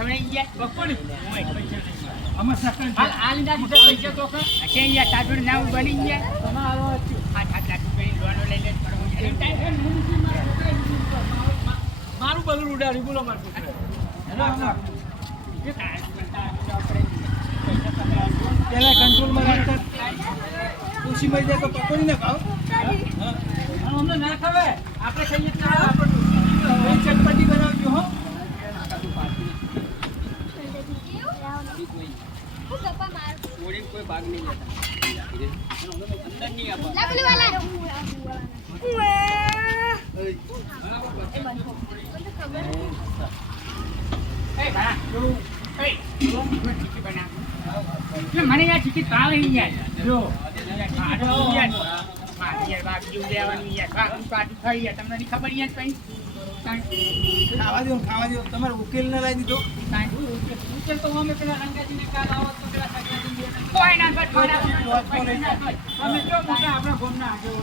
થવણી ગયા બકોડી અમે સકન હાલ ના દીધા પૈસા તો કે યાર તાજુડ ના બની ગયા તમારો 8 લાખ રૂપિયા લોન લઈ લે મારું બલૂન ઉડાડી બોલો માર પુત્ર પેલા કંટ્રોલમાં રાખતા ખુશી મળી જાય તો પકોડી ના ખાવ અમને ના ખાવે આપણે ખાઈએ તો આપણે ચટપટી બનાવજો હો કોઈ ભાગ નહીં લેતા અંદર નહીં આપો લાગલી વાલા મને યાર ટિકિટ ભાવે નહીં યાર જો તમને ખબર યાર કઈ ખાવા દો તમારે ઉકેલ ના લાવી દીધો ઉકેલ તો અમે પેલા રંગાજીને કાલ આવત તો પેલા સગડાજીને કોઈ ના કર અમે જો મોટા આપણા ગામના આગળ